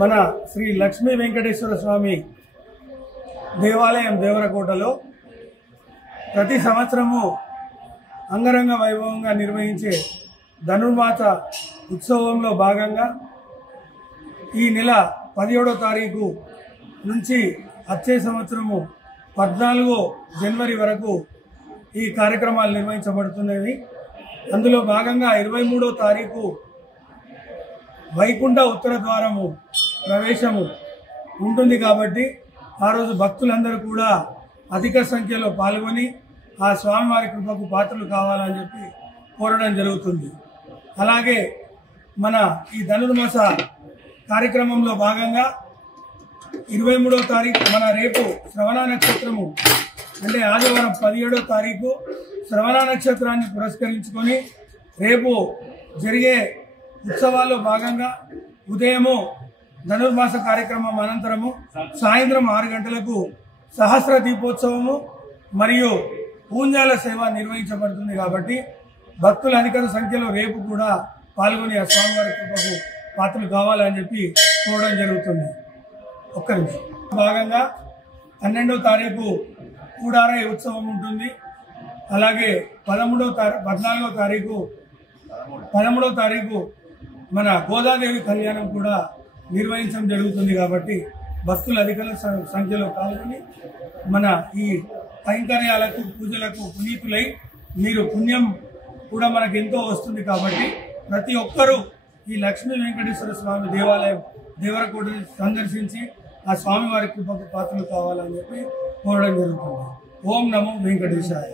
మన శ్రీ లక్ష్మీ వెంకటేశ్వర స్వామి దేవాలయం దేవరకోటలో ప్రతి సంవత్సరము అంగరంగ వైభవంగా నిర్వహించే ధనుర్మాస ఉత్సవంలో భాగంగా ఈ నెల 17వ తారీఖు నుంచి వచ్చే సంవత్సరము 14 జనవరి వరకు ఈ కార్యక్రమాలు నిర్వహించబడుతున్నవి. అందులో భాగంగా 23వ తారీఖు వైకుంఠ ఉత్తర ద్వారము ప్రవేశము ఉంటుంది కాబట్టి ఆ రోజు భక్తులందరూ కూడా అధిక సంఖ్యలో పాల్గొని ఆ స్వామివారి కృపకు పాత్రలు కావాలని చెప్పి కోరడం జరుగుతుంది. అలాగే మన ఈ ధనుర్మాస కార్యక్రమంలో భాగంగా 23వ తారీఖు మన రేపు శ్రవణ నక్షత్రము అంటే ఆదివారం 17వ తారీఖు శ్రవణ నక్షత్రాన్ని పురస్కరించుకొని రేపు జరిగే ఉత్సవాల్లో భాగంగా ఉదయము ధనుర్మాస కార్యక్రమం అనంతరము సాయంత్రం 6 గంటలకు సహస్ర దీపోత్సవము మరియు పూంజాల సేవ నిర్వహించబడుతుంది. కాబట్టి భక్తులు అధిక సంఖ్యలో రేపు కూడా పాల్గొని ఆ స్వామివారి కృపకు పాత్రలు కావాలని చెప్పి కోరడం జరుగుతుంది. ఒక్క నిమిషం. భాగంగా 12వ తారీఖు కూడారాయి ఉత్సవం ఉంటుంది. అలాగే 14వ తారీఖు మన గోదాదేవి కళ్యాణం కూడా నిర్వహించడం జరుగుతుంది. కాబట్టి భక్తులు అధిక సంఖ్యలో పాల్గొని మన ఈ కైంకర్యాలకు పూజలకు పునీతులై మీరు పుణ్యం కూడా మనకు ఎంతో వస్తుంది. కాబట్టి ప్రతి ఒక్కరూ ఈ లక్ష్మీ వెంకటేశ్వర స్వామి దేవాలయం దేవరకోటని సందర్శించి ఆ స్వామివారి కృపకు పాత్రలు కావాలని చెప్పి కోరడం జరుగుతుంది. ఓం నమో వెంకటేశాయ.